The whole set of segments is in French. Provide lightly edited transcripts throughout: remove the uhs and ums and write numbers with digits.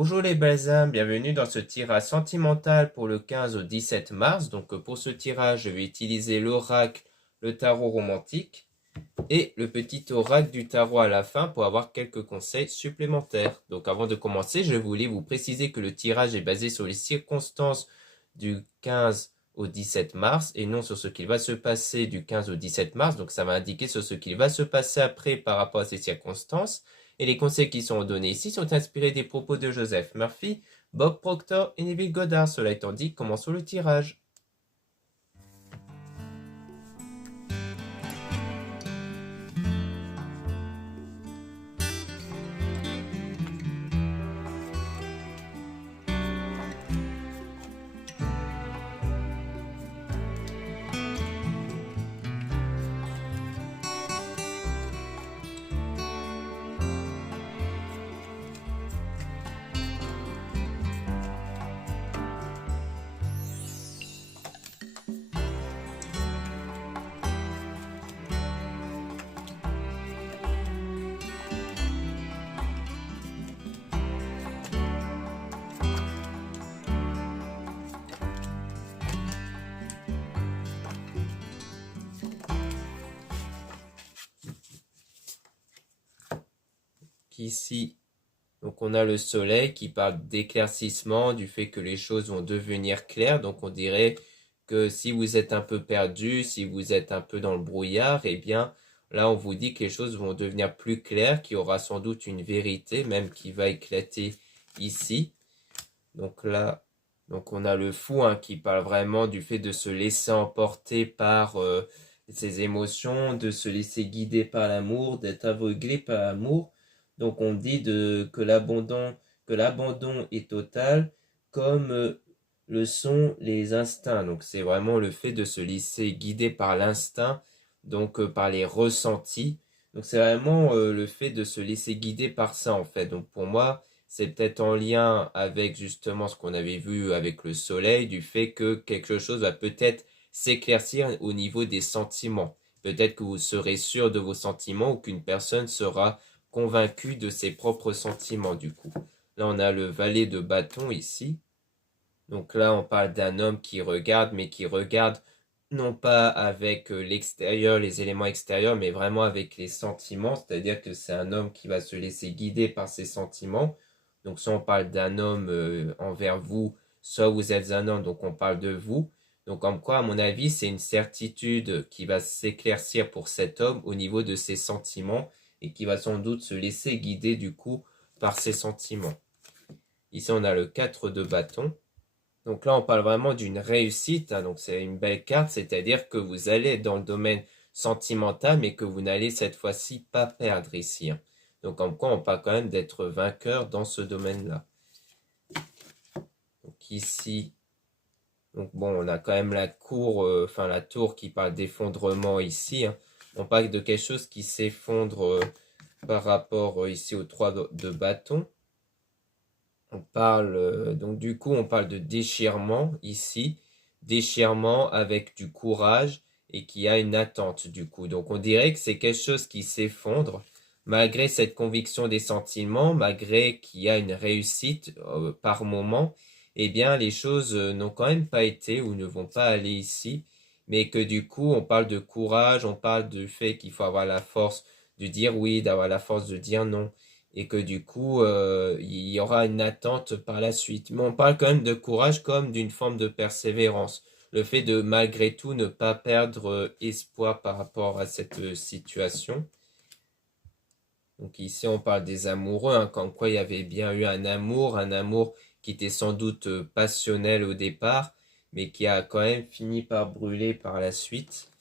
Bonjour les balsams, bienvenue dans ce tirage sentimental pour le 15 au 17 mars. Donc pour ce tirage, je vais utiliser l'oracle, le tarot romantique et le petit oracle du tarot à la fin pour avoir quelques conseils supplémentaires. Donc avant de commencer, je voulais vous préciser que le tirage est basé sur les circonstances du 15 au 17 mars et non sur ce qu'il va se passer du 15 au 17 mars. Donc ça va indiquer sur ce qu'il va se passer après par rapport à ces circonstances. Et les conseils qui sont donnés ici sont inspirés des propos de Joseph Murphy, Bob Proctor et Neville Goddard. Cela étant dit, commençons le tirage. Ici, donc on a le soleil qui parle d'éclaircissement, du fait que les choses vont devenir claires. Donc on dirait que si vous êtes un peu perdu, si vous êtes un peu dans le brouillard, eh bien là on vous dit que les choses vont devenir plus claires, qu'il y aura sans doute une vérité même qui va éclater ici. Donc là, donc on a le fou qui parle vraiment du fait de se laisser emporter par ses émotions, de se laisser guider par l'amour, d'être aveuglé par l'amour. Donc on dit que l'abandon est total, comme le sont les instincts. Donc c'est vraiment le fait de se laisser guider par l'instinct, donc par les ressentis. Donc c'est vraiment le fait de se laisser guider par ça en fait. Donc pour moi, c'est peut-être en lien avec justement ce qu'on avait vu avec le soleil, du fait que quelque chose va peut-être s'éclaircir au niveau des sentiments. Peut-être que vous serez sûr de vos sentiments ou qu'une personne sera convaincue de ses propres sentiments du coup. Là, on a le valet de bâton ici. Donc là, on parle d'un homme qui regarde, mais qui regarde non pas avec l'extérieur, les éléments extérieurs, mais vraiment avec les sentiments. C'est-à-dire que c'est un homme qui va se laisser guider par ses sentiments. Donc soit on parle d'un homme envers vous, soit vous êtes un homme, donc on parle de vous. Donc comme quoi, à mon avis, c'est une certitude qui va s'éclaircir pour cet homme au niveau de ses sentiments et qui va sans doute se laisser guider du coup par ses sentiments. Ici, on a le 4 de bâton. Donc là, on parle vraiment d'une réussite, donc c'est une belle carte, c'est-à-dire que vous allez être dans le domaine sentimental, mais que vous n'allez cette fois-ci pas perdre ici. Donc comme quoi, on parle quand même d'être vainqueur dans ce domaine-là. Donc ici, donc bon, on a quand même la cour, la tour qui parle d'effondrement ici. On parle de quelque chose qui s'effondre par rapport ici aux 3 de bâton. On parle, donc du coup, on parle de déchirement ici, déchirement avec du courage et qui a une attente du coup. Donc on dirait que c'est quelque chose qui s'effondre malgré cette conviction des sentiments, malgré qu'il y a une réussite par moment, eh bien les choses n'ont quand même pas été ou ne vont pas aller ici, mais que du coup on parle de courage, on parle du fait qu'il faut avoir la force de dire oui, d'avoir la force de dire non et que du coup, il y aura une attente par la suite. Mais on parle quand même de courage comme d'une forme de persévérance. Le fait de, malgré tout, ne pas perdre espoir par rapport à cette situation. Donc ici, on parle des amoureux, comme quoi il y avait bien eu un amour qui était sans doute passionnel au départ, mais qui a quand même fini par brûler par la suite.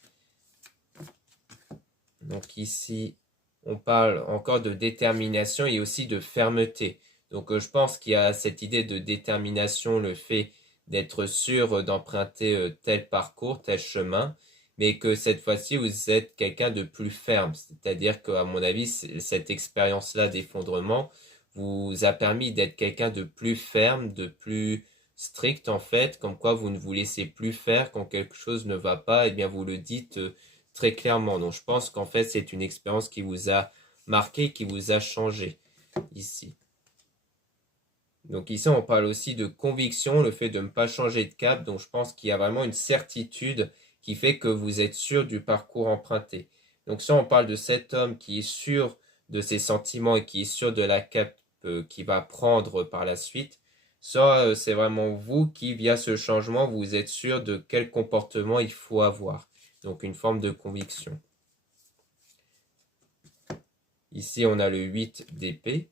Donc ici, on parle encore de détermination et aussi de fermeté. Donc je pense qu'il y a cette idée de détermination, le fait d'être sûr d'emprunter tel parcours, tel chemin, mais que cette fois-ci vous êtes quelqu'un de plus ferme. C'est-à-dire qu'à mon avis, cette expérience-là d'effondrement vous a permis d'être quelqu'un de plus ferme, de plus strict en fait, comme quoi vous ne vous laissez plus faire quand quelque chose ne va pas, et bien vous le dites très clairement. Donc je pense qu'en fait c'est une expérience qui vous a marqué, qui vous a changé ici. Donc ici, on parle aussi de conviction, le fait de ne pas changer de cap. Donc je pense qu'il y a vraiment une certitude qui fait que vous êtes sûr du parcours emprunté. Donc si on parle de cet homme qui est sûr de ses sentiments et qui est sûr de la cap qu'il va prendre par la suite, ça c'est vraiment vous qui, via ce changement, vous êtes sûr de quel comportement il faut avoir. Donc une forme de conviction. Ici, on a le 8 d'épée.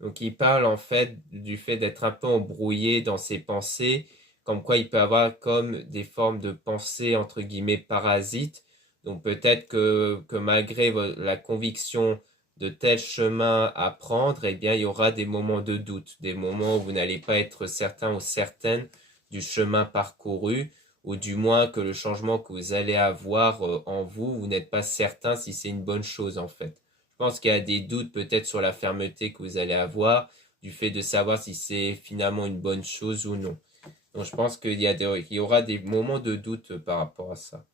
Donc il parle en fait du fait d'être un peu embrouillé dans ses pensées, comme quoi il peut avoir comme des formes de pensées entre guillemets parasites. Donc peut-être que malgré la conviction de tel chemin à prendre, eh bien il y aura des moments de doute, des moments où vous n'allez pas être certain ou certaine du chemin parcouru, ou du moins que le changement que vous allez avoir en vous, vous n'êtes pas certain si c'est une bonne chose en fait. Je pense qu'il y a des doutes peut-être sur la fermeté que vous allez avoir, du fait de savoir si c'est finalement une bonne chose ou non. Donc je pense qu'il y aura des moments de doute par rapport à ça.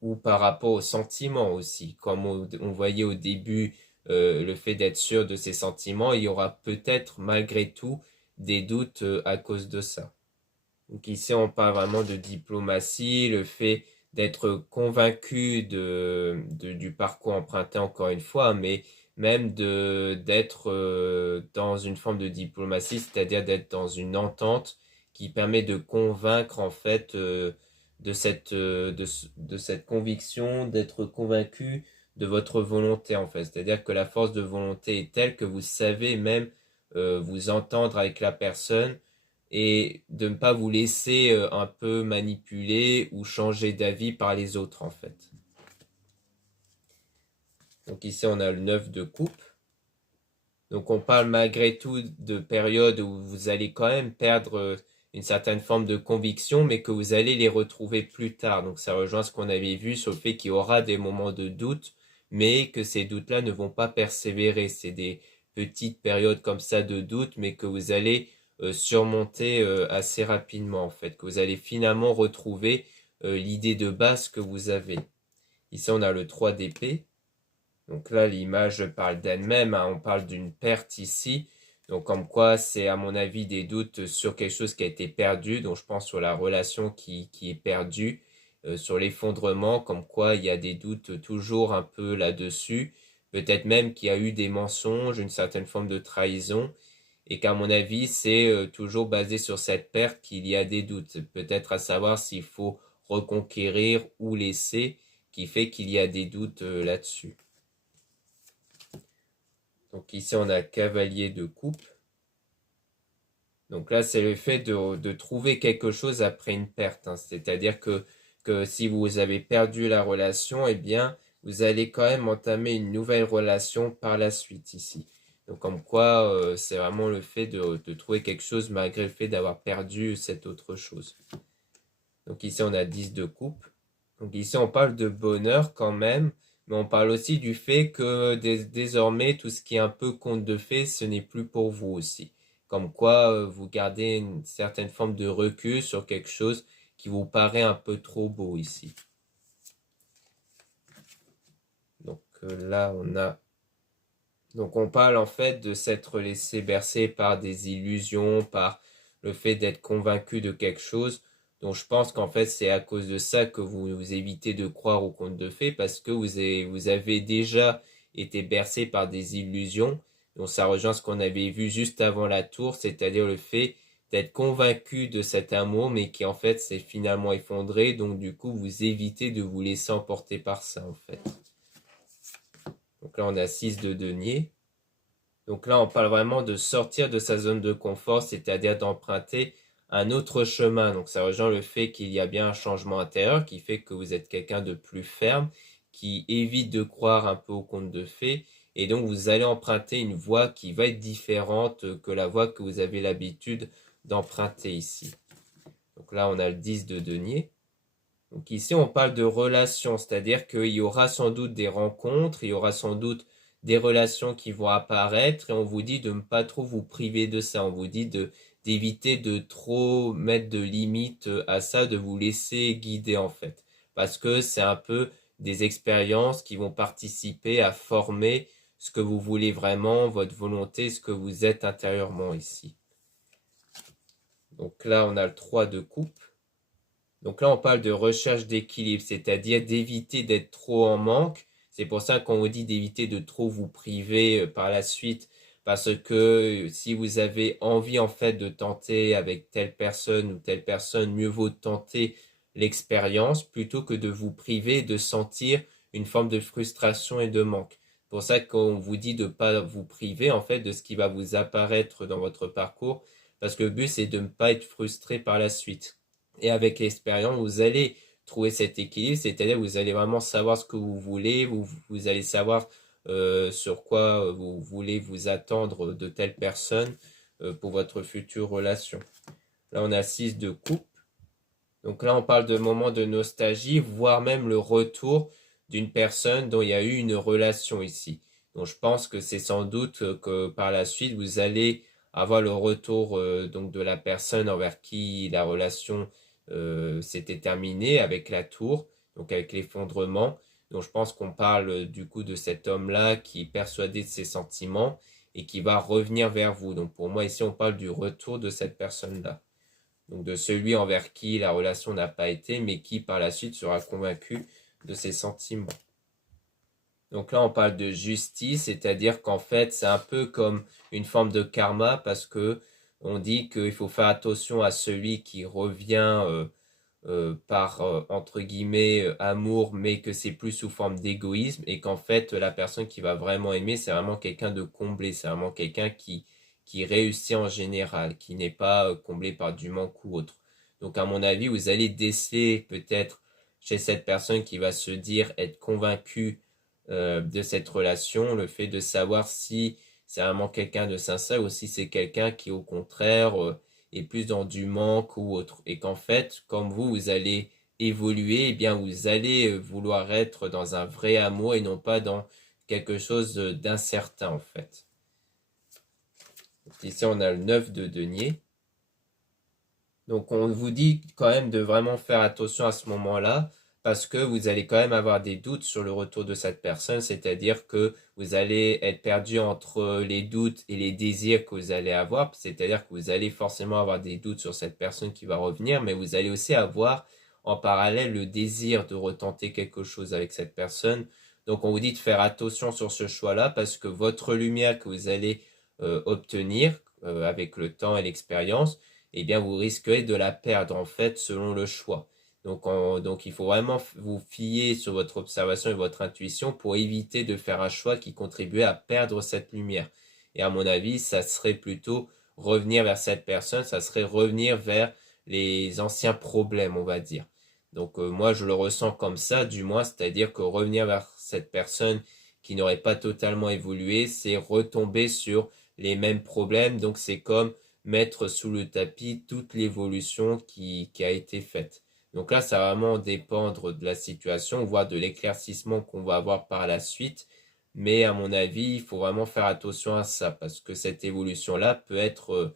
Ou par rapport aux sentiments aussi. Comme on voyait au début le fait d'être sûr de ses sentiments, il y aura peut-être malgré tout des doutes à cause de ça. Donc ici, on parle vraiment de diplomatie, le fait d'être convaincu du parcours emprunté encore une fois, mais même d'être dans une forme de diplomatie, c'est-à-dire d'être dans une entente qui permet de convaincre en fait de cette conviction, d'être convaincu de votre volonté en fait. C'est-à-dire que la force de volonté est telle que vous savez même vous entendre avec la personne et de ne pas vous laisser un peu manipuler ou changer d'avis par les autres en fait. Donc ici on a le 9 de coupe. Donc on parle malgré tout de périodes où vous allez quand même perdre une certaine forme de conviction, mais que vous allez les retrouver plus tard. Donc ça rejoint ce qu'on avait vu sur le fait qu'il y aura des moments de doute, mais que ces doutes-là ne vont pas persévérer. C'est des petites périodes comme ça de doute, mais que vous allez surmonter assez rapidement en fait, que vous allez finalement retrouver l'idée de base que vous avez. Ici on a le 3 d'épée. Donc là, l'image parle d'elle-même, hein. On parle d'une perte ici. Donc comme quoi, c'est à mon avis des doutes sur quelque chose qui a été perdu. Donc je pense sur la relation qui est perdue, sur l'effondrement, comme quoi il y a des doutes toujours un peu là-dessus. Peut-être même qu'il y a eu des mensonges, une certaine forme de trahison. Et qu'à mon avis, c'est toujours basé sur cette perte qu'il y a des doutes. Peut-être à savoir s'il faut reconquérir ou laisser, qui fait qu'il y a des doutes là-dessus. Donc ici, on a cavalier de coupe. Donc là, c'est le fait de trouver quelque chose après une perte, hein. C'est-à-dire que si vous avez perdu la relation, eh bien, vous allez quand même entamer une nouvelle relation par la suite ici. Donc comme quoi, c'est vraiment le fait de trouver quelque chose malgré le fait d'avoir perdu cette autre chose. Donc ici, on a 10 de coupe. Donc ici, on parle de bonheur quand même, mais on parle aussi du fait que désormais, tout ce qui est un peu conte de fées, ce n'est plus pour vous aussi. Comme quoi, vous gardez une certaine forme de recul sur quelque chose qui vous paraît un peu trop beau ici. Donc là, on a... Donc on parle en fait de s'être laissé bercer par des illusions, par le fait d'être convaincu de quelque chose. Donc je pense qu'en fait c'est à cause de ça que vous évitez de croire aux contes de fées parce que vous avez déjà été bercé par des illusions. Donc ça rejoint ce qu'on avait vu juste avant la tour, c'est-à-dire le fait d'être convaincu de cet amour mais qui en fait s'est finalement effondré. Donc du coup vous évitez de vous laisser emporter par ça en fait. Donc là on a 6 de denier. Donc là, on parle vraiment de sortir de sa zone de confort, c'est-à-dire d'emprunter un autre chemin. Donc ça rejoint le fait qu'il y a bien un changement intérieur qui fait que vous êtes quelqu'un de plus ferme, qui évite de croire un peu au conte de fées. Et donc vous allez emprunter une voie qui va être différente que la voie que vous avez l'habitude d'emprunter ici. Donc là, on a le 10 de denier. Donc ici, on parle de relations, c'est-à-dire qu'il y aura sans doute des rencontres, il y aura sans doute des relations qui vont apparaître et on vous dit de ne pas trop vous priver de ça. On vous dit d'éviter de trop mettre de limites à ça, de vous laisser guider en fait. Parce que c'est un peu des expériences qui vont participer à former ce que vous voulez vraiment, votre volonté, ce que vous êtes intérieurement ici. Donc là, on a le 3 de coupe. Donc là, on parle de recherche d'équilibre, c'est-à-dire d'éviter d'être trop en manque. C'est pour ça qu'on vous dit d'éviter de trop vous priver par la suite, parce que si vous avez envie en fait de tenter avec telle personne ou telle personne, mieux vaut tenter l'expérience plutôt que de vous priver, de sentir une forme de frustration et de manque. C'est pour ça qu'on vous dit de ne pas vous priver en fait de ce qui va vous apparaître dans votre parcours, parce que le but c'est de ne pas être frustré par la suite. Et avec l'expérience, vous allez trouver cet équilibre, c'est-à-dire vous allez vraiment savoir ce que vous voulez, vous allez savoir sur quoi vous voulez vous attendre de telle personne pour votre future relation. Là, on a 6 de coupe. Donc là, on parle de moments de nostalgie, voire même le retour d'une personne dont il y a eu une relation ici. Donc je pense que c'est sans doute que par la suite, vous allez avoir le retour donc de la personne envers qui la relation s'était terminée avec la tour, donc avec l'effondrement. Donc je pense qu'on parle du coup de cet homme-là qui est persuadé de ses sentiments et qui va revenir vers vous. Donc pour moi ici, on parle du retour de cette personne-là. Donc de celui envers qui la relation n'a pas été, mais qui par la suite sera convaincu de ses sentiments. Donc là, on parle de justice, c'est-à-dire qu'en fait, c'est un peu comme une forme de karma, parce que on dit qu'il faut faire attention à celui qui revient par, entre guillemets, amour, mais que c'est plus sous forme d'égoïsme, et qu'en fait, la personne qui va vraiment aimer, c'est vraiment quelqu'un de comblé, c'est vraiment quelqu'un qui réussit en général, qui n'est pas comblé par du manque ou autre. Donc à mon avis, vous allez déceler peut-être chez cette personne qui va se dire être convaincue de cette relation, le fait de savoir si c'est vraiment quelqu'un de sincère ou si c'est quelqu'un qui au contraire est plus dans du manque ou autre. Et qu'en fait, comme vous allez évoluer, eh bien vous allez vouloir être dans un vrai amour et non pas dans quelque chose d'incertain en fait. Donc ici on a le 9 de denier. Donc on vous dit quand même de vraiment faire attention à ce moment-là parce que vous allez quand même avoir des doutes sur le retour de cette personne, c'est-à-dire que vous allez être perdu entre les doutes et les désirs que vous allez avoir, c'est-à-dire que vous allez forcément avoir des doutes sur cette personne qui va revenir, mais vous allez aussi avoir en parallèle le désir de retenter quelque chose avec cette personne. Donc on vous dit de faire attention sur ce choix-là parce que votre lumière que vous allez obtenir avec le temps et l'expérience, eh bien vous risquerez de la perdre en fait selon le choix. Donc il faut vraiment vous fier sur votre observation et votre intuition pour éviter de faire un choix qui contribuait à perdre cette lumière. Et à mon avis, ça serait plutôt revenir vers cette personne, ça serait revenir vers les anciens problèmes, on va dire. Donc moi je le ressens comme ça, du moins, c'est-à-dire que revenir vers cette personne qui n'aurait pas totalement évolué, c'est retomber sur les mêmes problèmes. Donc c'est comme mettre sous le tapis toute l'évolution qui a été faite. Donc là, ça va vraiment dépendre de la situation, voire de l'éclaircissement qu'on va avoir par la suite. Mais à mon avis, il faut vraiment faire attention à ça, parce que cette évolution-là peut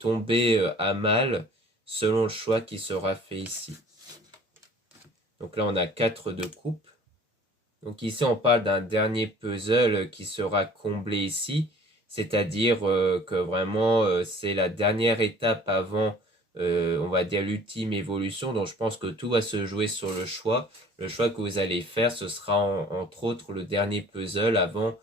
tomber à mal selon le choix qui sera fait ici. Donc là, on a 4 de coupe. Donc ici, on parle d'un dernier puzzle qui sera comblé ici, c'est-à-dire que vraiment, c'est la dernière étape avant, on va dire, l'ultime évolution. Donc je pense que tout va se jouer sur le choix. Le choix que vous allez faire, ce sera entre autres le dernier puzzle avant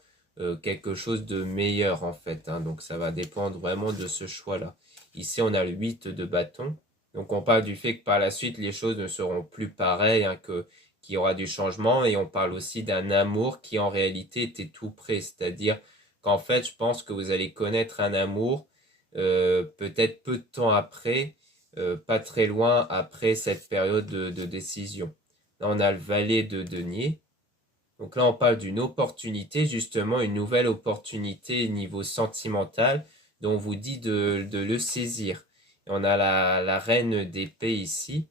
quelque chose de meilleur en fait, hein. Donc ça va dépendre vraiment de ce choix-là. Ici, on a le 8 de bâton. Donc on parle du fait que par la suite, les choses ne seront plus pareilles, hein, qu'il y aura du changement, et on parle aussi d'un amour qui en réalité était tout près, c'est-à-dire qu'en fait je pense que vous allez connaître un amour peut-être peu de temps après, pas très loin après cette période de décision. Là on a le valet de denier, donc là on parle d'une opportunité, justement une nouvelle opportunité niveau sentimental dont on vous dit de le saisir. Et on a la reine d'épée ici.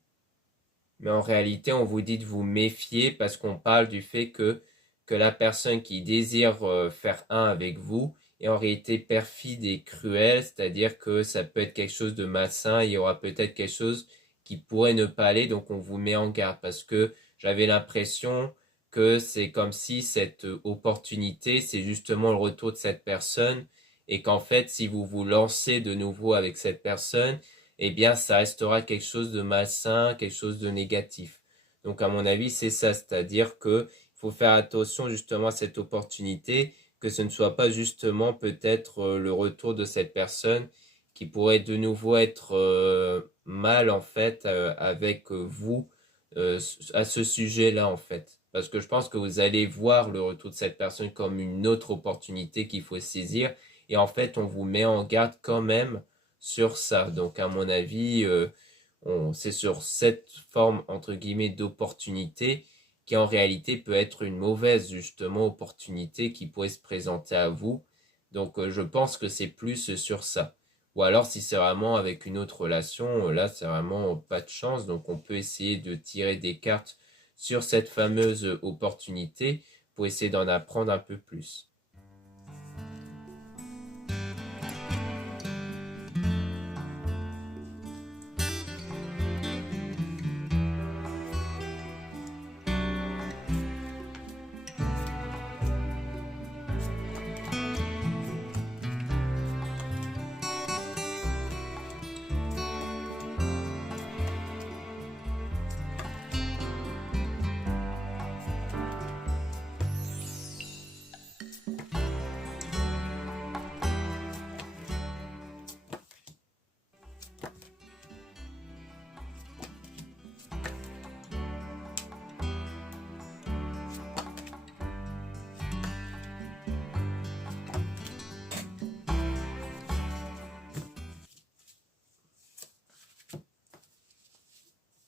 Mais en réalité, on vous dit de vous méfier parce qu'on parle du fait que la personne qui désire faire un avec vous est en réalité perfide et cruelle, c'est-à-dire que ça peut être quelque chose de malsain, il y aura peut-être quelque chose qui pourrait ne pas aller, donc on vous met en garde parce que j'avais l'impression que c'est comme si cette opportunité, c'est justement le retour de cette personne et qu'en fait, si vous vous lancez de nouveau avec cette personne, eh bien, ça restera quelque chose de malsain, quelque chose de négatif. Donc, à mon avis, c'est ça, c'est-à-dire que il faut faire attention justement à cette opportunité, que ce ne soit pas justement peut-être le retour de cette personne qui pourrait de nouveau être mal en fait avec vous à ce sujet-là en fait. Parce que je pense que vous allez voir le retour de cette personne comme une autre opportunité qu'il faut saisir. Et en fait, on vous met en garde quand même sur ça. Donc, à mon avis, c'est sur cette forme, entre guillemets, d'opportunité qui en réalité peut être une mauvaise, justement, opportunité qui pourrait se présenter à vous. Donc, je pense que c'est plus sur ça. Ou alors, si c'est vraiment avec une autre relation, là, c'est vraiment pas de chance. Donc, on peut essayer de tirer des cartes sur cette fameuse opportunité pour essayer d'en apprendre un peu plus.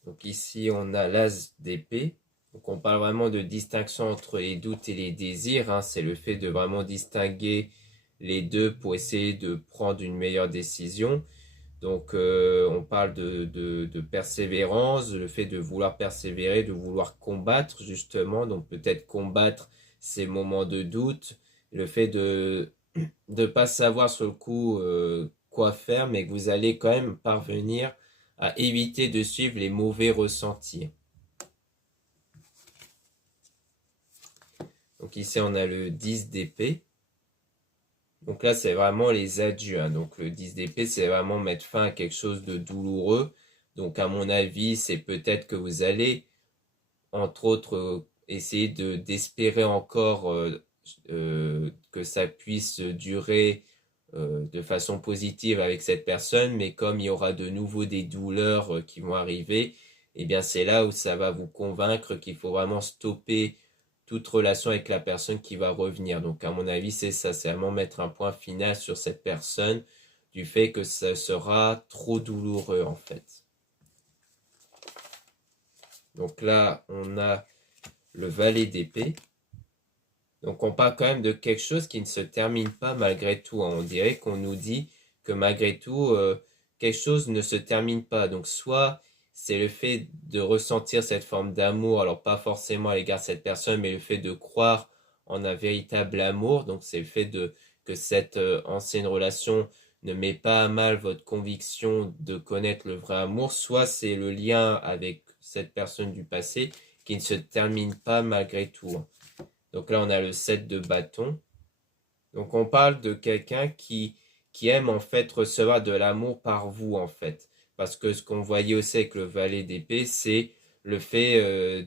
Donc ici, on a l'as d'épée. Donc on parle vraiment de distinction entre les doutes et les désirs, hein. C'est le fait de vraiment distinguer les deux pour essayer de prendre une meilleure décision. Donc on parle de persévérance, le fait de vouloir persévérer, de vouloir combattre justement. Donc peut-être combattre ces moments de doute, le fait de ne pas savoir sur le coup quoi faire, mais que vous allez quand même parvenir à éviter de suivre les mauvais ressentis. Donc ici, on a le 10 d'épée. Donc là, c'est vraiment les adieux, hein. Donc le 10 d'épée, c'est vraiment mettre fin à quelque chose de douloureux. Donc à mon avis, c'est peut-être que vous allez, entre autres, essayer d'espérer encore que ça puisse durer de façon positive avec cette personne, mais comme il y aura de nouveau des douleurs qui vont arriver, eh bien c'est là où ça va vous convaincre qu'il faut vraiment stopper toute relation avec la personne qui va revenir. Donc à mon avis, c'est ça, c'est vraiment mettre un point final sur cette personne du fait que ça sera trop douloureux en fait. Donc là, on a le valet d'épée. Donc on parle quand même de quelque chose qui ne se termine pas malgré tout, hein. On dirait qu'on nous dit que malgré tout, quelque chose ne se termine pas. Donc soit c'est le fait de ressentir cette forme d'amour, alors pas forcément à l'égard de cette personne, mais le fait de croire en un véritable amour. Donc c'est le fait que cette ancienne relation ne met pas à mal votre conviction de connaître le vrai amour. Soit c'est le lien avec cette personne du passé qui ne se termine pas malgré tout, hein. Donc là, on a le 7 de bâton. Donc on parle de quelqu'un qui aime en fait recevoir de l'amour par vous en fait. Parce que ce qu'on voyait aussi avec le valet d'épée, c'est le fait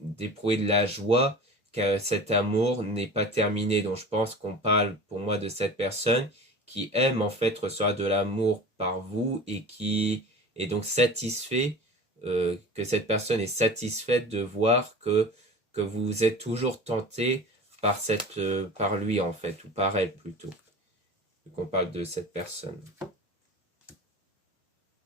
d'éprouver de la joie que cet amour n'est pas terminé. Donc je pense qu'on parle pour moi de cette personne qui aime en fait recevoir de l'amour par vous et qui est donc satisfait, que cette personne est satisfaite de voir que vous êtes toujours tenté par lui en fait, ou par elle plutôt, qu'on parle de cette personne.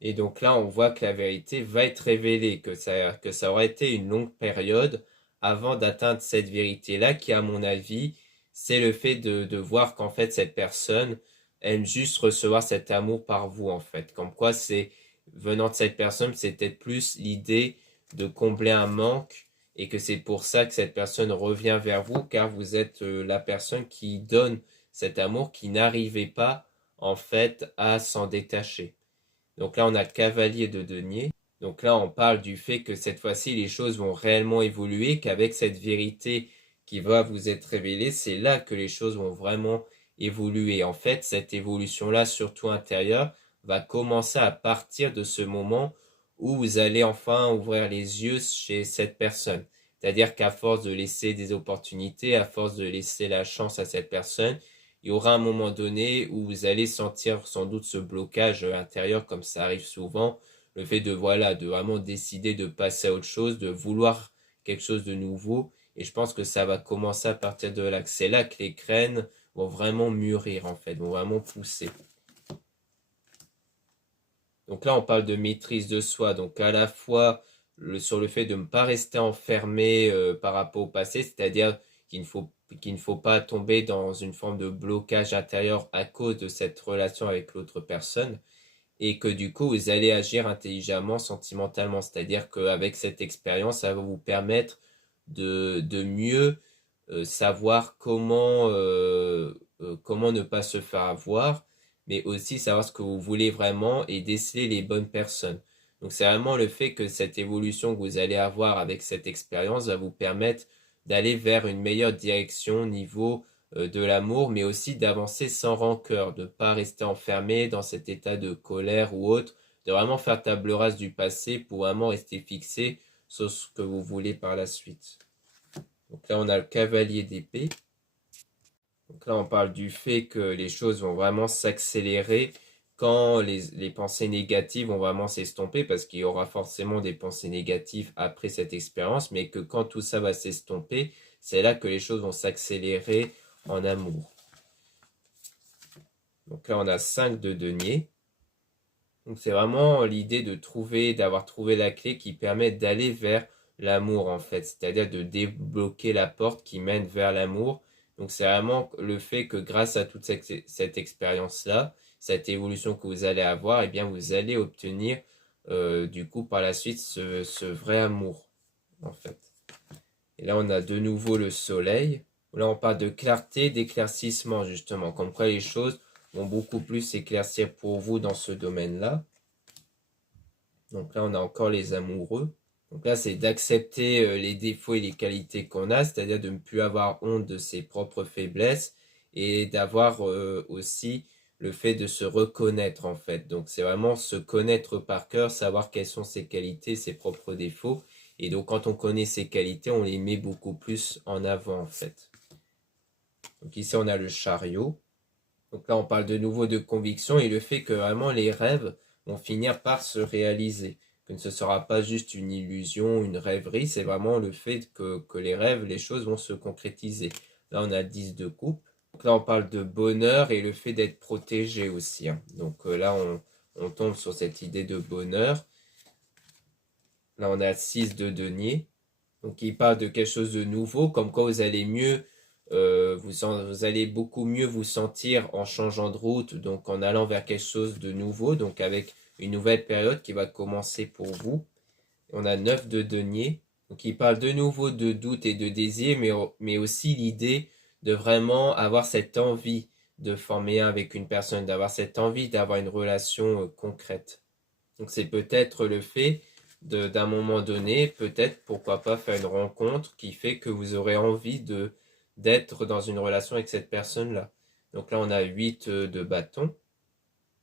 Et donc là, on voit que la vérité va être révélée, que ça aurait été une longue période avant d'atteindre cette vérité-là, qui, à mon avis, c'est le fait de voir qu'en fait, cette personne aime juste recevoir cet amour par vous, en fait. Comme quoi, c'est venant de cette personne, c'est peut-être plus l'idée de combler un manque et que c'est pour ça que cette personne revient vers vous, car vous êtes la personne qui donne cet amour, qui n'arrivait pas, en fait, à s'en détacher. Donc là, on a cavalier de denier. Donc là, on parle du fait que cette fois-ci, les choses vont réellement évoluer, qu'avec cette vérité qui va vous être révélée, c'est là que les choses vont vraiment évoluer. En fait, cette évolution-là, surtout intérieure, va commencer à partir de ce moment où vous allez enfin ouvrir les yeux chez cette personne. C'est-à-dire qu'à force de laisser des opportunités, à force de laisser la chance à cette personne, il y aura un moment donné où vous allez sentir sans doute ce blocage intérieur, comme ça arrive souvent, le fait de vraiment décider de passer à autre chose, de vouloir quelque chose de nouveau. Et je pense que ça va commencer à partir de là. C'est là que les graines vont vraiment mûrir en fait, vont vraiment pousser. Donc là, on parle de maîtrise de soi. Donc à la fois sur le fait de ne pas rester enfermé par rapport au passé, c'est-à-dire qu'il ne faut pas tomber dans une forme de blocage intérieur à cause de cette relation avec l'autre personne, et que du coup, vous allez agir intelligemment, sentimentalement. C'est-à-dire qu'avec cette expérience, ça va vous permettre de mieux savoir comment ne pas se faire avoir, mais aussi savoir ce que vous voulez vraiment et déceler les bonnes personnes. Donc c'est vraiment le fait que cette évolution que vous allez avoir avec cette expérience va vous permettre d'aller vers une meilleure direction au niveau de l'amour, mais aussi d'avancer sans rancœur, de ne pas rester enfermé dans cet état de colère ou autre, de vraiment faire table rase du passé pour vraiment rester fixé sur ce que vous voulez par la suite. Donc là, on a le cavalier d'épée. Donc là, on parle du fait que les choses vont vraiment s'accélérer quand les pensées négatives vont vraiment s'estomper, parce qu'il y aura forcément des pensées négatives après cette expérience, mais que quand tout ça va s'estomper, c'est là que les choses vont s'accélérer en amour. Donc là, on a 5 de denier. Donc c'est vraiment l'idée d'avoir trouvé la clé qui permet d'aller vers l'amour en fait, c'est-à-dire de débloquer la porte qui mène vers l'amour. Donc c'est vraiment le fait que grâce à toute cette expérience-là, cette évolution que vous allez avoir, eh bien vous allez obtenir du coup par la suite ce vrai amour en fait. Et là on a de nouveau le soleil. Là on parle de clarté, d'éclaircissement justement, comme quoi les choses vont beaucoup plus s'éclaircir pour vous dans ce domaine-là. Donc là, on a encore les amoureux. Donc là, c'est d'accepter les défauts et les qualités qu'on a, c'est-à-dire de ne plus avoir honte de ses propres faiblesses et d'avoir aussi le fait de se reconnaître en fait. Donc c'est vraiment se connaître par cœur, savoir quelles sont ses qualités, ses propres défauts. Et donc quand on connaît ses qualités, on les met beaucoup plus en avant en fait. Donc ici, on a le chariot. Donc là, on parle de nouveau de conviction et le fait que vraiment les rêves vont finir par se réaliser. Que ce ne sera pas juste une illusion, une rêverie, c'est vraiment le fait que les rêves, les choses vont se concrétiser. Là, on a 10 de coupe. Donc là, on parle de bonheur et le fait d'être protégé aussi. Donc là, on tombe sur cette idée de bonheur. Là, on a 6 de denier. Donc il parle de quelque chose de nouveau, comme quoi vous allez mieux, vous allez beaucoup mieux vous sentir en changeant de route, donc en allant vers quelque chose de nouveau, donc avec une nouvelle période qui va commencer pour vous. On a 9 de denier, donc il parle de nouveau de doute et de désir, mais aussi l'idée de vraiment avoir cette envie de former un avec une personne, d'avoir cette envie d'avoir une relation concrète. Donc c'est peut-être le fait d'un moment donné, peut-être pourquoi pas faire une rencontre qui fait que vous aurez envie d'être dans une relation avec cette personne-là. Donc là, on a 8 de bâton.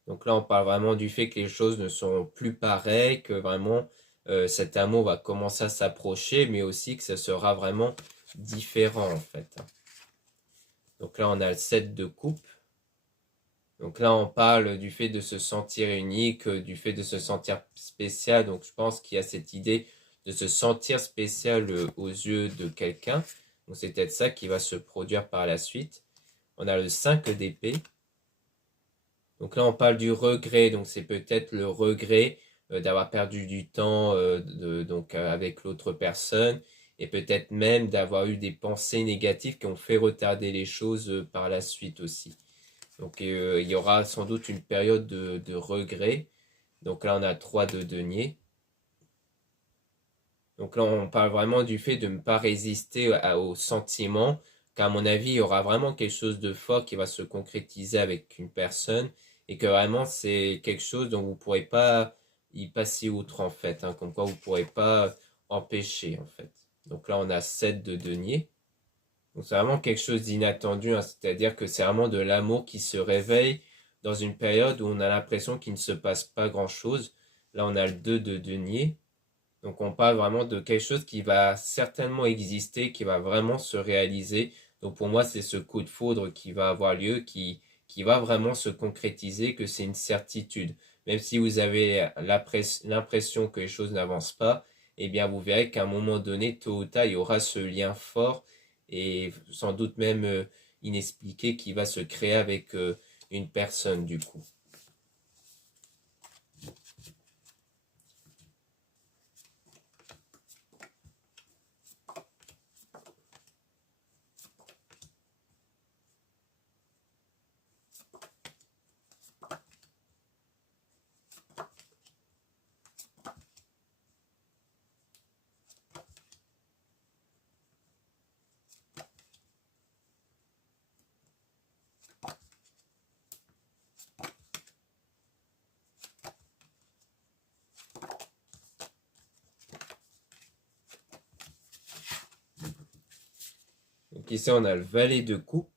Donc là, on parle vraiment du fait que les choses ne sont plus pareilles, que vraiment cet amour va commencer à s'approcher, mais aussi que ce sera vraiment différent en fait. Donc là, on a le 7 de coupe. Donc là, on parle du fait de se sentir unique, du fait de se sentir spécial. Donc je pense qu'il y a cette idée de se sentir spécial aux yeux de quelqu'un. Donc c'est peut-être ça qui va se produire par la suite. On a le 5 d'épée. Donc là, on parle du regret. Donc c'est peut-être le regret d'avoir perdu du temps avec l'autre personne. Et peut-être même d'avoir eu des pensées négatives qui ont fait retarder les choses par la suite aussi. Donc il y aura sans doute une période de regret. Donc là, on a 3 de denier. Donc là, on parle vraiment du fait de ne pas résister aux sentiments, qu'à mon avis, il y aura vraiment quelque chose de fort qui va se concrétiser avec une personne et que vraiment, c'est quelque chose dont vous ne pourrez pas y passer outre en fait, comme quoi vous ne pourrez pas empêcher en fait. Donc là, on a 7 de denier. Donc c'est vraiment quelque chose d'inattendu, hein. C'est-à-dire que c'est vraiment de l'amour qui se réveille dans une période où on a l'impression qu'il ne se passe pas grand-chose. Là, on a le 2 de denier. Donc on parle vraiment de quelque chose qui va certainement exister, qui va vraiment se réaliser. Donc pour moi, c'est ce coup de foudre qui va avoir lieu, qui va vraiment se concrétiser, que c'est une certitude. Même si vous avez l'impression que les choses n'avancent pas, eh bien vous verrez qu'à un moment donné, tôt ou tard, il y aura ce lien fort et sans doute même inexpliqué qui va se créer avec une personne du coup. Donc ici, on a le valet de coupe.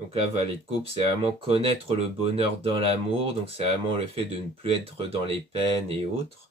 Donc la valet de coupe, c'est vraiment connaître le bonheur dans l'amour. Donc c'est vraiment le fait de ne plus être dans les peines et autres.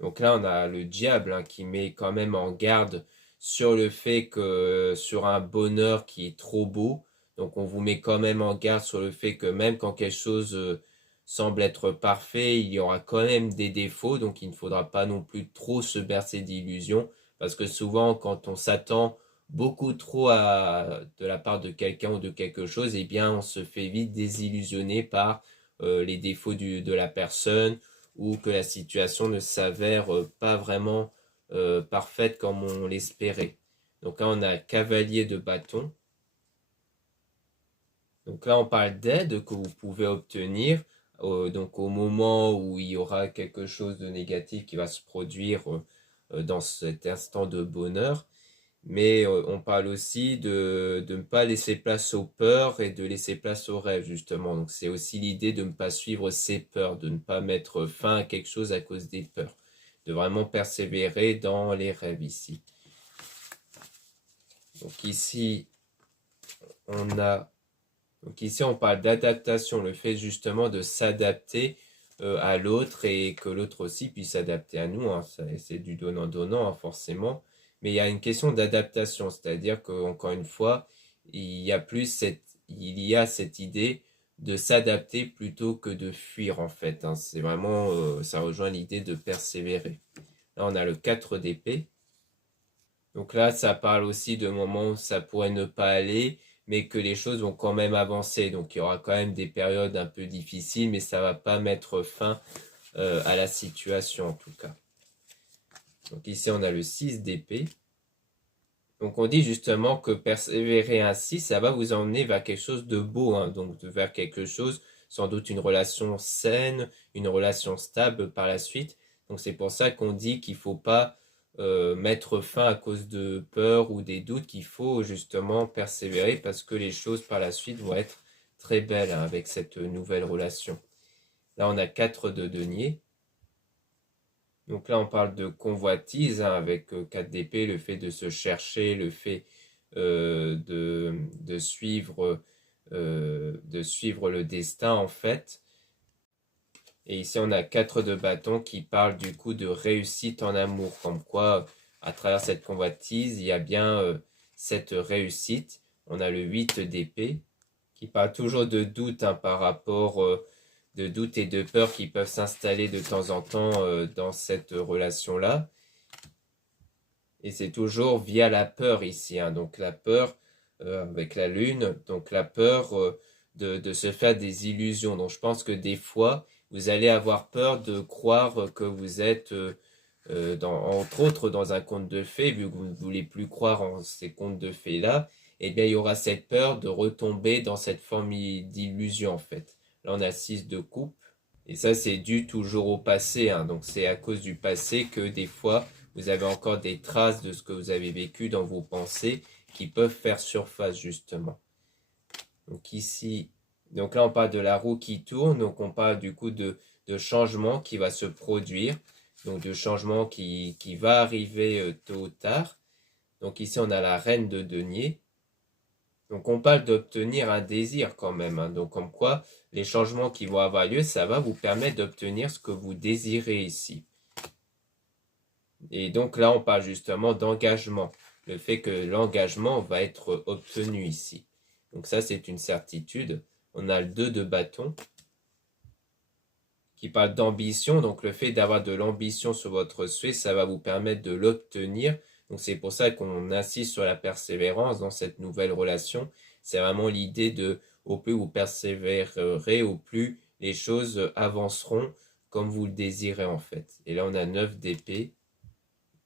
Donc là, on a le diable hein, qui met quand même en garde sur le fait que sur un bonheur qui est trop beau. Donc on vous met quand même en garde sur le fait que même quand quelque chose semble être parfait, il y aura quand même des défauts. Donc il ne faudra pas non plus trop se bercer d'illusions. Parce que souvent, quand on s'attend beaucoup trop de la part de quelqu'un ou de quelque chose, eh bien on se fait vite désillusionner par les défauts de la personne ou que la situation ne s'avère pas vraiment parfaite comme on l'espérait. Donc là, on a cavalier de bâton. Donc là, on parle d'aide que vous pouvez obtenir donc au moment où il y aura quelque chose de négatif qui va se produire dans cet instant de bonheur. Mais on parle aussi de ne pas laisser place aux peurs et de laisser place aux rêves, justement. Donc c'est aussi l'idée de ne pas suivre ses peurs, de ne pas mettre fin à quelque chose à cause des peurs, de vraiment persévérer dans les rêves ici. Donc ici, on a... Donc ici, on parle d'adaptation, le fait justement de s'adapter à l'autre et que l'autre aussi puisse s'adapter à nous. Hein. C'est du donnant-donnant, hein, forcément. Mais il y a une question d'adaptation, c'est-à-dire qu'encore une fois, il y a cette idée de s'adapter plutôt que de fuir en fait. Hein. C'est vraiment, ça rejoint l'idée de persévérer. Là, on a le 4 d'épée. Donc là, ça parle aussi de moments où ça pourrait ne pas aller, mais que les choses vont quand même avancer. Donc il y aura quand même des périodes un peu difficiles, mais ça va pas mettre fin à la situation en tout cas. Donc ici, on a le 6 d'épée. Donc on dit justement que persévérer ainsi, ça va vous emmener vers quelque chose de beau, hein, donc vers quelque chose, sans doute une relation saine, une relation stable par la suite. Donc c'est pour ça qu'on dit qu'il ne faut pas mettre fin à cause de peur ou des doutes, qu'il faut justement persévérer parce que les choses par la suite vont être très belles hein, avec cette nouvelle relation. Là on a 4 de denier. Donc là, on parle de convoitise hein, avec 4 d'épée, le fait de se chercher, le fait de suivre le destin en fait. Et ici, on a 4 de bâton qui parle du coup de réussite en amour, comme quoi à travers cette convoitise, il y a bien cette réussite. On a le 8 d'épée qui parle toujours de doute hein, par rapport de doute et de peur qui peuvent s'installer de temps en temps dans cette relation-là. Et c'est toujours via la peur ici. Hein. Donc la peur avec la lune, donc la peur de se faire des illusions. Donc je pense que des fois, vous allez avoir peur de croire que vous êtes, entre autres, dans un conte de fées, vu que vous ne voulez plus croire en ces contes de fées-là, eh bien il y aura cette peur de retomber dans cette forme d'illusion en fait. Là on a 6 de coupe. Et ça, c'est dû toujours au passé. Hein. Donc, c'est à cause du passé que des fois, vous avez encore des traces de ce que vous avez vécu dans vos pensées qui peuvent faire surface, justement. Donc ici, donc là, on parle de la roue qui tourne. Donc, on parle du coup de changement qui va se produire. Donc, de changement qui va arriver tôt ou tard. Donc, ici, on a la reine de denier. Donc on parle d'obtenir un désir quand même, hein. Donc comme quoi les changements qui vont avoir lieu, ça va vous permettre d'obtenir ce que vous désirez ici. Et donc là, on parle justement d'engagement. Le fait que l'engagement va être obtenu ici. Donc ça, c'est une certitude. On a le 2 de bâton qui parle d'ambition. Donc le fait d'avoir de l'ambition sur votre souhait, ça va vous permettre de l'obtenir. Donc c'est pour ça qu'on insiste sur la persévérance dans cette nouvelle relation. C'est vraiment l'idée de au plus vous persévérerez, au plus les choses avanceront comme vous le désirez en fait. Et là, on a 9 d'épée.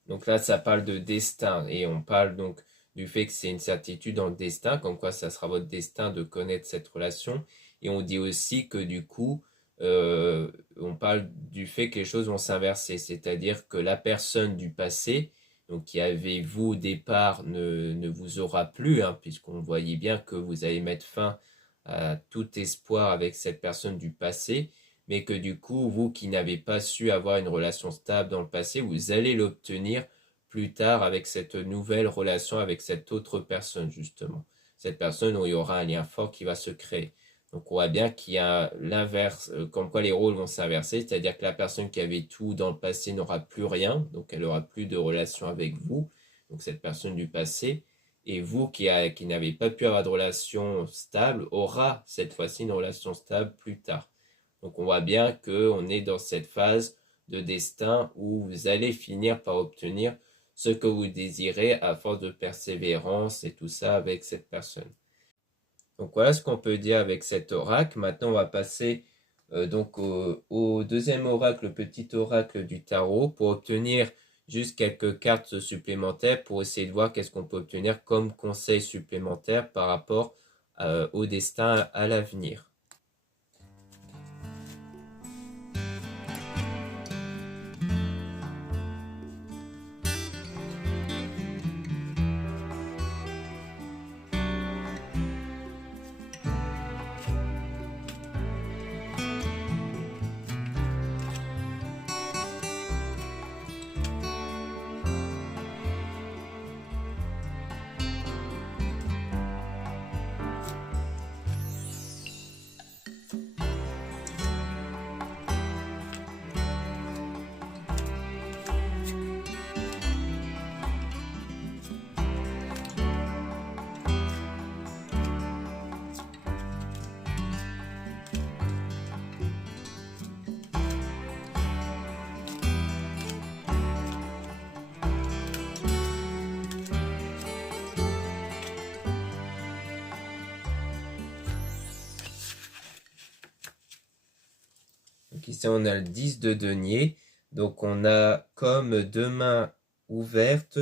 Donc là, ça parle de destin et on parle donc du fait que c'est une certitude dans le destin, comme quoi ça sera votre destin de connaître cette relation. Et on dit aussi que du coup, on parle du fait que les choses vont s'inverser, c'est-à-dire que la personne du passé, donc qui avait vous au départ, ne vous aura plus, hein, puisqu'on voyait bien que vous allez mettre fin à tout espoir avec cette personne du passé, mais que du coup, vous qui n'avez pas su avoir une relation stable dans le passé, vous allez l'obtenir plus tard avec cette nouvelle relation avec cette autre personne, justement. Cette personne où il y aura un lien fort qui va se créer. Donc on voit bien qu'il y a l'inverse, comme quoi les rôles vont s'inverser, c'est-à-dire que la personne qui avait tout dans le passé n'aura plus rien, donc elle n'aura plus de relation avec vous, donc cette personne du passé, et vous qui n'avez pas pu avoir de relation stable aura cette fois-ci une relation stable plus tard. Donc on voit bien qu'on est dans cette phase de destin où vous allez finir par obtenir ce que vous désirez à force de persévérance et tout ça avec cette personne. Donc voilà ce qu'on peut dire avec cet oracle. Maintenant on va passer donc au deuxième oracle, le petit oracle du tarot, pour obtenir juste quelques cartes supplémentaires pour essayer de voir qu'est-ce qu'on peut obtenir comme conseil supplémentaire par rapport au destin à l'avenir. Donc ici, on a le 10 de denier. Donc on a comme deux mains ouvertes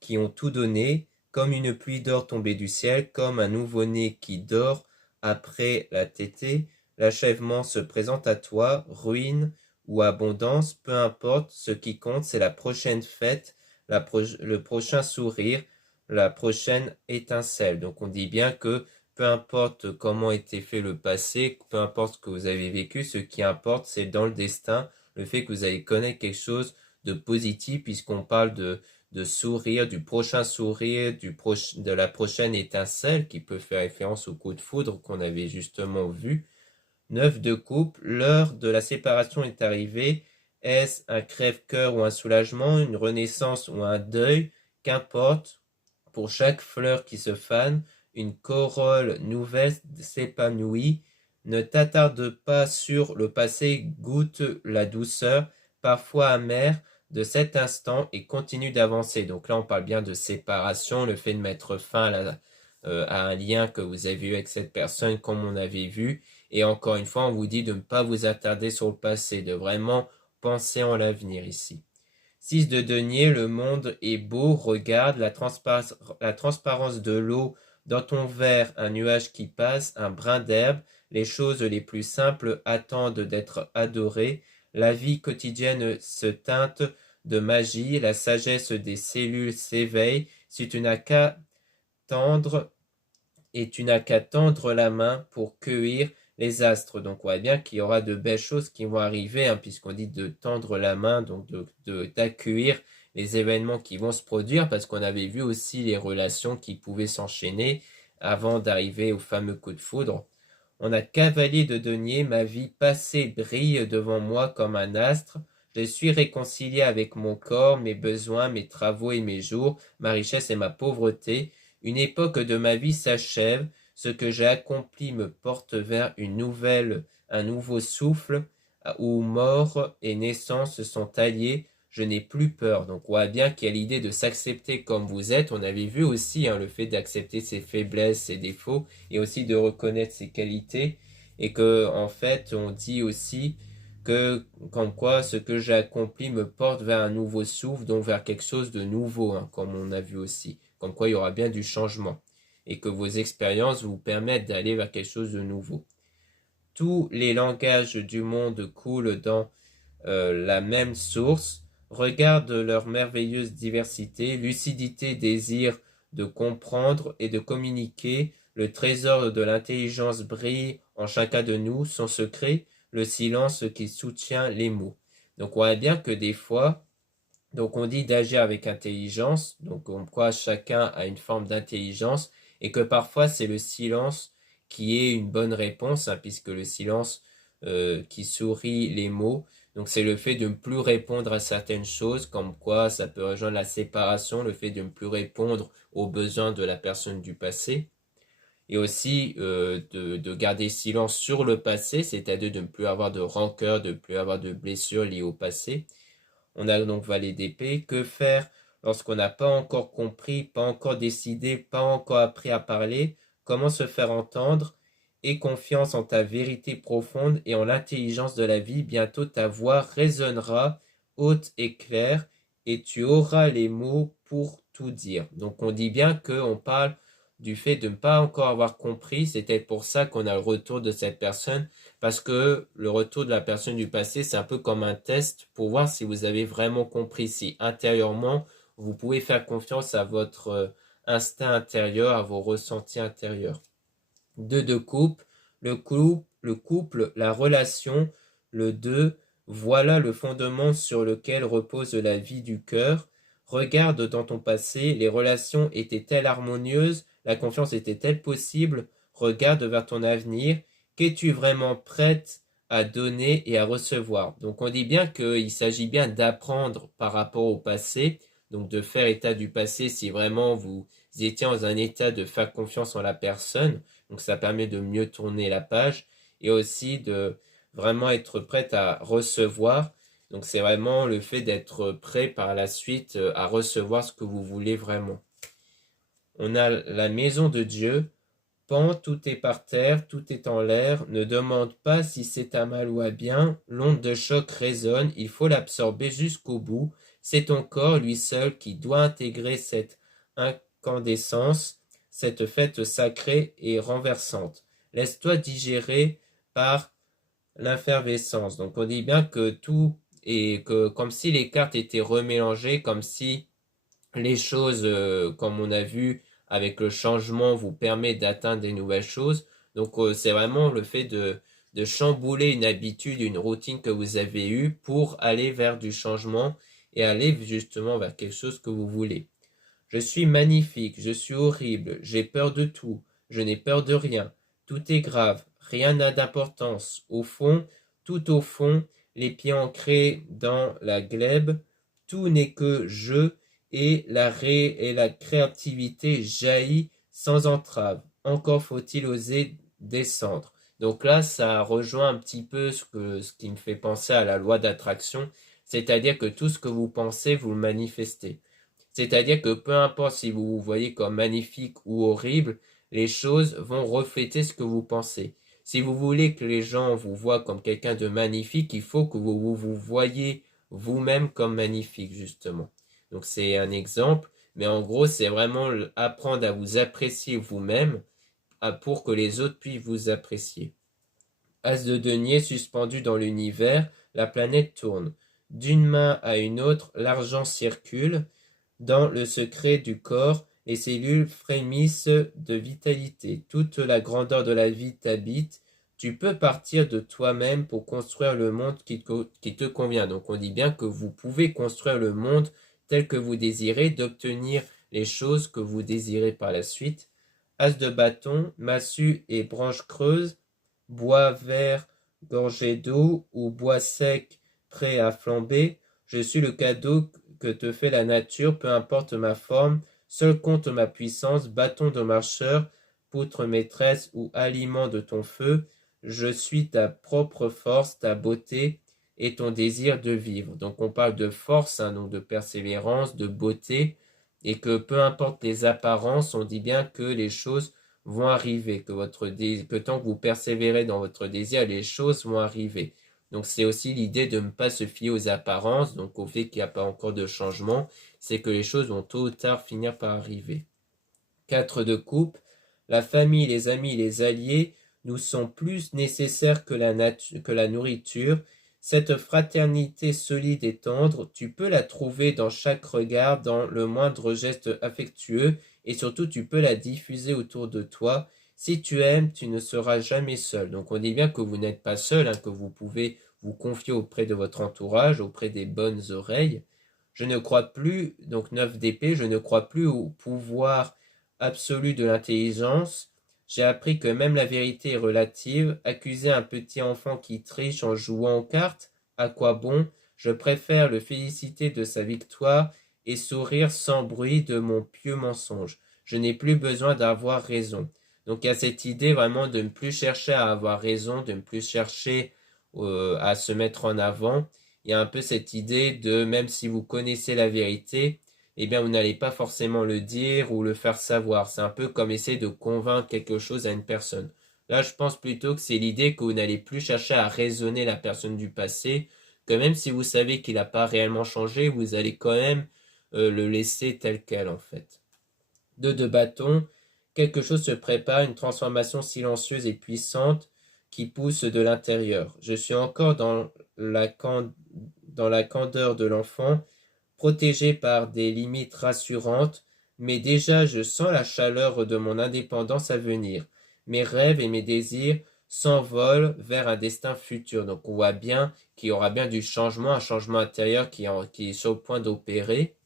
qui ont tout donné, comme une pluie d'or tombée du ciel, comme un nouveau-né qui dort après la tétée. L'achèvement se présente à toi, ruine ou abondance, peu importe, ce qui compte, c'est la prochaine fête, le prochain sourire, la prochaine étincelle. Donc on dit bien que peu importe comment était fait le passé, peu importe ce que vous avez vécu, ce qui importe, c'est dans le destin, le fait que vous allez connaître quelque chose de positif, puisqu'on parle de sourire, du prochain sourire, de la prochaine étincelle, qui peut faire référence au coup de foudre qu'on avait justement vu. 9 de coupe, l'heure de la séparation est arrivée. Est-ce un crève-cœur ou un soulagement, une renaissance ou un deuil? Qu'importe, pour chaque fleur qui se fane, une corolle nouvelle s'épanouit. Ne t'attarde pas sur le passé, goûte la douceur, parfois amère, de cet instant et continue d'avancer. Donc là, on parle bien de séparation, le fait de mettre fin à un lien que vous avez eu avec cette personne, comme on avait vu. Et encore une fois, on vous dit de ne pas vous attarder sur le passé, de vraiment penser en l'avenir ici. 6 de denier, le monde est beau, regarde la transparence de l'eau dans ton verre, un nuage qui passe, un brin d'herbe, les choses les plus simples attendent d'être adorées, la vie quotidienne se teinte de magie, la sagesse des cellules s'éveille, si tu n'as qu'à tendre et tu n'as qu'à tendre la main pour cueillir les astres. Donc on voit bien qu'il y aura de belles choses qui vont arriver, hein, puisqu'on dit de tendre la main, donc d'accueillir les événements qui vont se produire, parce qu'on avait vu aussi les relations qui pouvaient s'enchaîner avant d'arriver au fameux coup de foudre. En a cavalier de denier, ma vie passée brille devant moi comme un astre. Je suis réconcilié avec mon corps, mes besoins, mes travaux et mes jours, ma richesse et ma pauvreté. Une époque de ma vie s'achève. Ce que j'ai accompli me porte vers un nouveau souffle, où mort et naissance sont alliés. Je n'ai plus peur. Donc on voit bien qu'il y a l'idée de s'accepter comme vous êtes. On avait vu aussi le fait d'accepter ses faiblesses, ses défauts, et aussi de reconnaître ses qualités. Et que en fait, on dit aussi que comme quoi ce que j'ai accompli me porte vers un nouveau souffle, donc vers quelque chose de nouveau, comme on a vu aussi. Comme quoi il y aura bien du changement. Et que vos expériences vous permettent d'aller vers quelque chose de nouveau. Tous les langages du monde coulent dans la même source. Regarde leur merveilleuse diversité, lucidité, désir de comprendre et de communiquer. Le trésor de l'intelligence brille en chacun de nous, son secret, le silence qui soutient les mots. Donc on voit bien que des fois, donc on dit d'agir avec intelligence, donc on croit chacun a une forme d'intelligence, et que parfois c'est le silence qui est une bonne réponse, puisque le silence qui sourit les mots, donc c'est le fait de ne plus répondre à certaines choses, comme quoi ça peut rejoindre la séparation, le fait de ne plus répondre aux besoins de la personne du passé, et aussi de garder silence sur le passé, c'est-à-dire de ne plus avoir de rancœur, de ne plus avoir de blessures liées au passé. On a donc valet d'épée. Que faire lorsqu'on n'a pas encore compris, pas encore décidé, pas encore appris à parler? Comment se faire entendre? Aie confiance en ta vérité profonde et en l'intelligence de la vie. Bientôt ta voix résonnera haute et claire et tu auras les mots pour tout dire. Donc on dit bien qu'on parle du fait de ne pas encore avoir compris. C'était pour ça qu'on a le retour de cette personne, parce que le retour de la personne du passé, c'est un peu comme un test pour voir si vous avez vraiment compris, si intérieurement, vous pouvez faire confiance à votre instinct intérieur, à vos ressentis intérieurs. Deux de couple, le couple, la relation, le deux, voilà le fondement sur lequel repose la vie du cœur. Regarde dans ton passé, les relations étaient-elles harmonieuses, la confiance était-elle possible? Regarde vers ton avenir, qu'es-tu vraiment prête à donner et à recevoir? Donc on dit bien qu'il s'agit bien d'apprendre par rapport au passé, donc de faire état du passé si vraiment vous étiez dans un état de faire confiance en la personne. Donc ça permet de mieux tourner la page et aussi de vraiment être prête à recevoir. Donc c'est vraiment le fait d'être prêt par la suite à recevoir ce que vous voulez vraiment. On a la maison de Dieu. Pan, tout est par terre, tout est en l'air. Ne demande pas si c'est à mal ou à bien. L'onde de choc résonne, il faut l'absorber jusqu'au bout. C'est ton corps, lui seul, qui doit intégrer cette incandescence, cette fête sacrée et renversante. Laisse-toi digérer par l'effervescence. Donc on dit bien que tout est que comme si les cartes étaient remélangées, comme si les choses, comme on a vu avec le changement, vous permet d'atteindre des nouvelles choses. Donc c'est vraiment le fait de chambouler une habitude, une routine que vous avez eue pour aller vers du changement et aller justement vers quelque chose que vous voulez. Je suis magnifique, je suis horrible, j'ai peur de tout, je n'ai peur de rien, tout est grave, rien n'a d'importance. Au fond, tout au fond, les pieds ancrés dans la glèbe, tout n'est que jeu et la créativité jaillit sans entrave. Encore faut-il oser descendre. Donc là, ça rejoint un petit peu ce qui me fait penser à la loi d'attraction, c'est-à-dire que tout ce que vous pensez, vous le manifestez. C'est-à-dire que peu importe si vous vous voyez comme magnifique ou horrible, les choses vont refléter ce que vous pensez. Si vous voulez que les gens vous voient comme quelqu'un de magnifique, il faut que vous voyez vous-même comme magnifique, justement. Donc c'est un exemple, mais en gros, c'est vraiment apprendre à vous apprécier vous-même pour que les autres puissent vous apprécier. As de denier suspendu dans l'univers, la planète tourne. D'une main à une autre, l'argent circule. Dans le secret du corps, les cellules frémissent de vitalité. Toute la grandeur de la vie t'habite. Tu peux partir de toi-même pour construire le monde qui te convient. Donc on dit bien que vous pouvez construire le monde tel que vous désirez, d'obtenir les choses que vous désirez par la suite. As de bâton, massue et branche creuse, bois vert gorgé d'eau ou bois sec prêt à flamber, je suis le cadeau que te fait la nature, peu importe ma forme, seul compte ma puissance, bâton de marcheur, poutre maîtresse ou aliment de ton feu, je suis ta propre force, ta beauté et ton désir de vivre. Donc on parle de force, hein, donc de persévérance, de beauté, et que peu importe les apparences, on dit bien que les choses vont arriver, que tant que vous persévérez dans votre désir, les choses vont arriver. Donc c'est aussi l'idée de ne pas se fier aux apparences, donc au fait qu'il n'y a pas encore de changement, c'est que les choses vont tôt ou tard finir par arriver. 4 de coupe, la famille, les amis, les alliés nous sont plus nécessaires que la nourriture. Cette fraternité solide et tendre, tu peux la trouver dans chaque regard, dans le moindre geste affectueux, et surtout tu peux la diffuser autour de toi. Si tu aimes, tu ne seras jamais seul. Donc on dit bien que vous n'êtes pas seul, hein, que vous pouvez vous confier auprès de votre entourage, auprès des bonnes oreilles. Je ne crois plus, donc 9 d'épée, je ne crois plus au pouvoir absolu de l'intelligence. J'ai appris que même la vérité est relative. Accuser un petit enfant qui triche en jouant aux cartes, à quoi bon? Je préfère le féliciter de sa victoire et sourire sans bruit de mon pieux mensonge. Je n'ai plus besoin d'avoir raison. Donc il y a cette idée vraiment de ne plus chercher à avoir raison, de ne plus chercher à se mettre en avant. Il y a un peu cette idée de même si vous connaissez la vérité, eh bien vous n'allez pas forcément le dire ou le faire savoir. C'est un peu comme essayer de convaincre quelque chose à une personne. Là, je pense plutôt que c'est l'idée que vous n'allez plus chercher à raisonner la personne du passé, que même si vous savez qu'il n'a pas réellement changé, vous allez quand même le laisser tel quel en fait. 2 de bâton, quelque chose se prépare, une transformation silencieuse et puissante qui pousse de l'intérieur. Je suis encore dans la candeur de l'enfant, protégé par des limites rassurantes, mais déjà je sens la chaleur de mon indépendance à venir. Mes rêves et mes désirs s'envolent vers un destin futur. Donc on voit bien qu'il y aura bien du changement, un changement intérieur qui est sur le point d'opérer.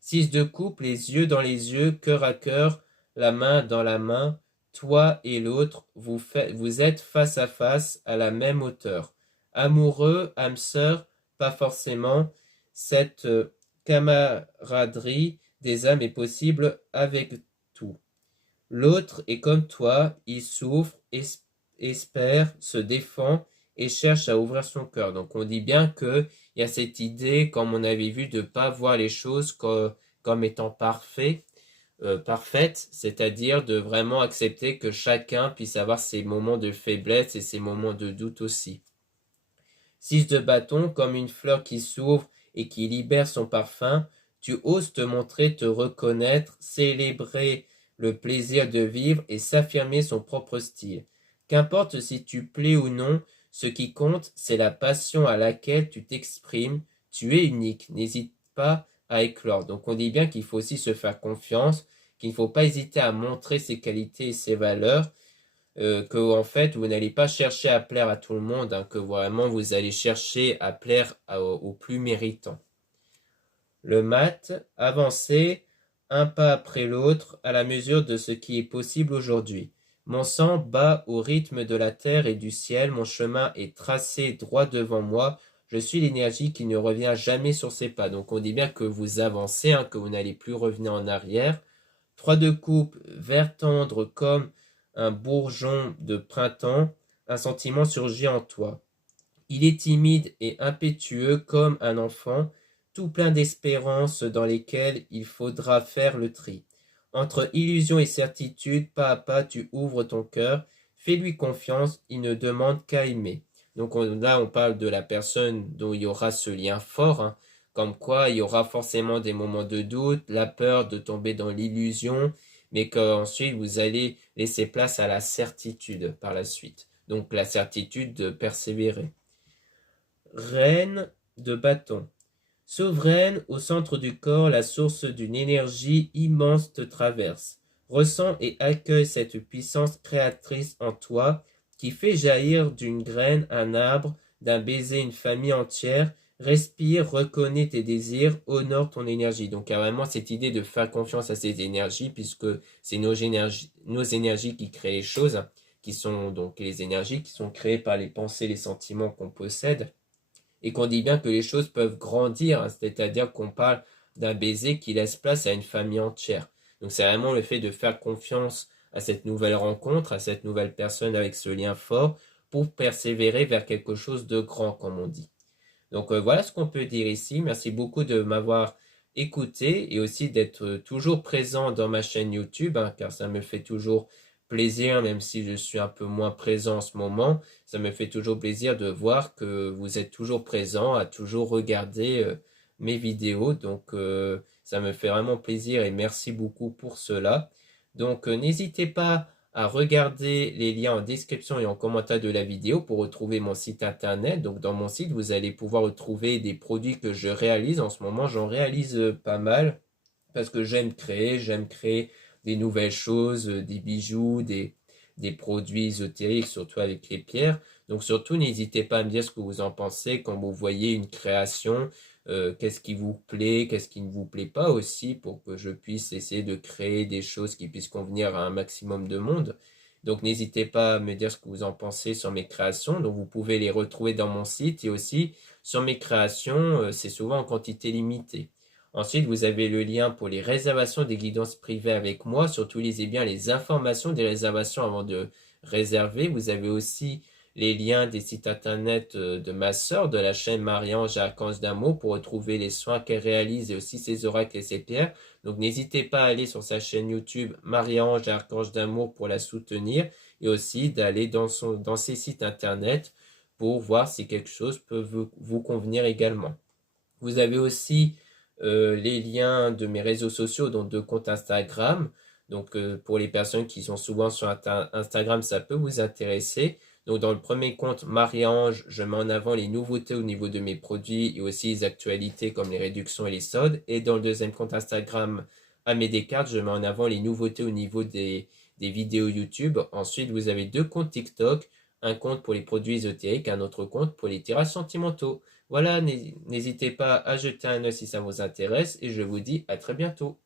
6 de coupe, les yeux dans les yeux, cœur à cœur, la main dans la main, toi et l'autre, vous êtes face à face à la même hauteur. Amoureux, âme sœur, pas forcément, cette camaraderie des âmes est possible avec tout. L'autre est comme toi, il souffre, espère, se défend et cherche à ouvrir son cœur. Donc on dit bien que il y a cette idée, comme on avait vu, de ne pas voir les choses comme étant parfaites, c'est-à-dire de vraiment accepter que chacun puisse avoir ses moments de faiblesse et ses moments de doute aussi. 6 de bâton, comme une fleur qui s'ouvre et qui libère son parfum, tu oses te montrer, te reconnaître, célébrer le plaisir de vivre et s'affirmer son propre style. Qu'importe si tu plais ou non, ce qui compte, c'est la passion à laquelle tu t'exprimes. Tu es unique, n'hésite pas à éclore. Donc on dit bien qu'il faut aussi se faire confiance, qu'il ne faut pas hésiter à montrer ses qualités et ses valeurs, que en fait vous n'allez pas chercher à plaire à tout le monde, hein, que vraiment vous allez chercher à plaire aux plus méritants. Le mat, avancer un pas après l'autre à la mesure de ce qui est possible aujourd'hui. Mon sang bat au rythme de la terre et du ciel, mon chemin est tracé droit devant moi, je suis l'énergie qui ne revient jamais sur ses pas. Donc on dit bien que vous avancez, hein, que vous n'allez plus revenir en arrière. 3 de coupe, vert tendre comme un bourgeon de printemps, un sentiment surgit en toi. Il est timide et impétueux comme un enfant, tout plein d'espérances dans lesquelles il faudra faire le tri. Entre illusion et certitude, pas à pas, tu ouvres ton cœur, fais-lui confiance, il ne demande qu'à aimer. Donc là, on parle de la personne dont il y aura ce lien fort, hein, comme quoi il y aura forcément des moments de doute, la peur de tomber dans l'illusion, mais qu'ensuite vous allez laisser place à la certitude par la suite. Donc la certitude de persévérer. Reine de bâton. Souveraine au centre du corps, la source d'une énergie immense te traverse. Ressens et accueille cette puissance créatrice en toi qui fait jaillir d'une graine un arbre, d'un baiser une famille entière. respire, reconnais tes désirs, honore ton énergie. Donc il y a vraiment cette idée de faire confiance à ces énergies, puisque c'est nos énergies qui créent les choses, qui sont donc les énergies qui sont créées par les pensées, les sentiments qu'on possède, et qu'on dit bien que les choses peuvent grandir, hein, c'est-à-dire qu'on parle d'un baiser qui laisse place à une famille entière. Donc c'est vraiment le fait de faire confiance à cette nouvelle rencontre, à cette nouvelle personne avec ce lien fort, pour persévérer vers quelque chose de grand, comme on dit. Donc voilà ce qu'on peut dire ici. Merci beaucoup de m'avoir écouté et aussi d'être toujours présent dans ma chaîne YouTube, hein, car ça me fait toujours plaisir, même si je suis un peu moins présent en ce moment, ça me fait toujours plaisir de voir que vous êtes toujours présent, à toujours regarder mes vidéos. Donc ça me fait vraiment plaisir et merci beaucoup pour cela. Donc n'hésitez pas à regarder les liens en description et en commentaire de la vidéo pour retrouver mon site internet. Donc dans mon site, vous allez pouvoir retrouver des produits que je réalise. En ce moment, j'en réalise pas mal parce que j'aime créer des nouvelles choses, des bijoux, des produits ésotériques, surtout avec les pierres. Donc surtout, n'hésitez pas à me dire ce que vous en pensez quand vous voyez une création, qu'est-ce qui vous plaît, qu'est-ce qui ne vous plaît pas aussi, pour que je puisse essayer de créer des choses qui puissent convenir à un maximum de monde. Donc n'hésitez pas à me dire ce que vous en pensez sur mes créations. Donc vous pouvez les retrouver dans mon site et aussi sur mes créations, c'est souvent en quantité limitée. Ensuite, vous avez le lien pour les réservations des guidances privées avec moi. Surtout, lisez bien les informations des réservations avant de réserver. Vous avez aussi les liens des sites internet de ma sœur, de la chaîne Marie-Ange Archange d'Amour, pour retrouver les soins qu'elle réalise et aussi ses oracles et ses pierres. Donc n'hésitez pas à aller sur sa chaîne YouTube Marie-Ange Archange d'Amour pour la soutenir et aussi d'aller dans ses sites internet pour voir si quelque chose peut vous convenir également. Vous avez aussi les liens de mes réseaux sociaux, donc de compte Instagram. Donc pour les personnes qui sont souvent sur Instagram, ça peut vous intéresser. Donc dans le premier compte Marie-Ange, je mets en avant les nouveautés au niveau de mes produits et aussi les actualités comme les réductions et les soldes. Et dans le deuxième compte Instagram Aimé Descartes, je mets en avant les nouveautés au niveau des vidéos YouTube. Ensuite, vous avez deux comptes TikTok, un compte pour les produits ésotériques, un autre compte pour les tirages sentimentaux. Voilà, n'hésitez pas à jeter un œil si ça vous intéresse et je vous dis à très bientôt.